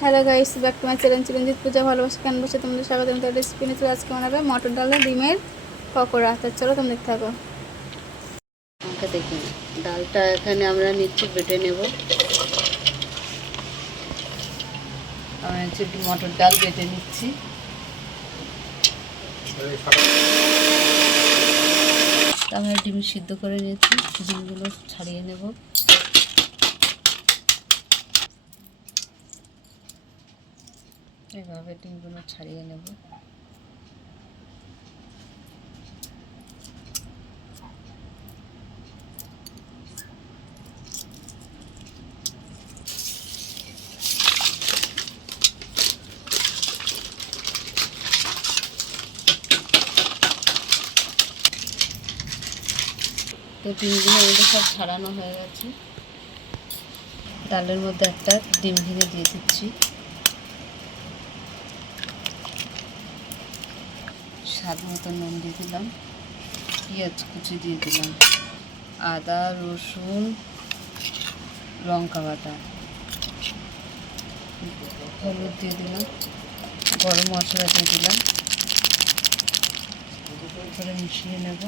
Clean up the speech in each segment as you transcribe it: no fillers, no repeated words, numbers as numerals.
Hello guys, back to my channel Chiranjit Puja ভালোবাসা কেন বসে তোমাদের স্বাগত। তোমাদের রেসিপি নিয়ে চলে আজকে বানাবে মটর ডালের ডিমের পকোড়া। তো চলো তুমি দেখতে থাকো। আমাকে দেখুন, ডালটা এখানে আমরা নিচ্ছি, বেটে নেব। আমরা একটু মটর ডাল বেটে নিচ্ছি। আমরা ডিম সিদ্ধ করে নিয়েছি, ডিমগুলো ছাড়িয়ে নেব। এইভাবে ডিমগুলো ছাড়িয়ে নেব। তো ডিমগুলো আমাদের সব ছাড়ানো হয়ে গেছে। ডালের মধ্যে একটা ডিম ভেঙে দিয়ে দিচ্ছি। স্বাদ মতো নুন দিয়ে দিলাম, পেঁয়াজ কুচি দিয়ে দিলাম, আদা রসুন লঙ্কা বাটা, হলুদ দিয়ে দিলাম, গরম মশলা দিয়ে দিলাম, করে মিশিয়ে নেব।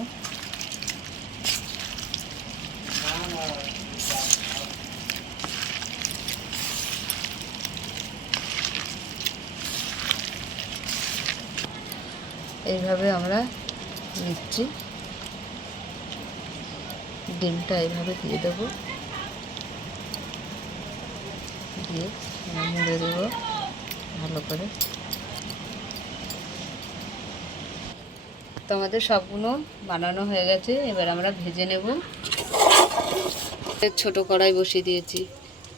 এইভাবে আমরা নিচ্ছি, ডিমটা এইভাবে দিয়ে দেবো, দিয়ে মুড়ে দেবো ভালো করে। তো আমাদের সবগুলো বানানো হয়ে গেছে, এবার আমরা ভেজে নেব। ছোট কড়াই বসিয়ে দিয়েছি,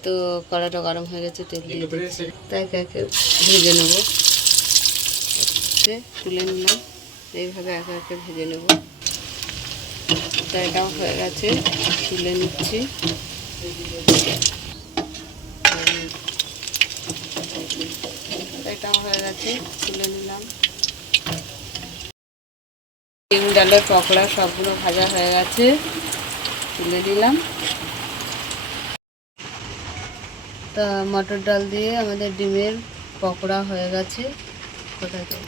তো কড়াইটা গরম হয়ে গেছে, তেল দিয়ে দিচ্ছি। তাই একে ভেজে নেব, তুলে নিলাম। এইভাবে একে একে ভেজে নেব। এটাও হয়ে গেছে, তুলে নিচ্ছি। এটাও হয়ে গেছে, তুলে নিলাম। ডিম ডালের পকোড়া সবগুলো ভাজা হয়ে গেছে, তুলে দিলাম। তা মটর ডাল দিয়ে আমাদের ডিমের পকোড়া হয়ে গেছে। কোথায় তো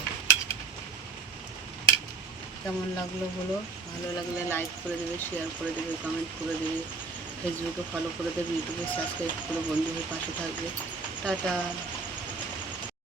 কেমন লাগলো বলো, ভালো লাগলে লাইক করে দেবে, শেয়ার করে দেবে, কমেন্ট করে দেবে, ফেসবুকে ফলো করে দেবে, ইউটিউবে সাবস্ক্রাইব করে বন্ধু হয়ে পাশে থাকবে। টাটা।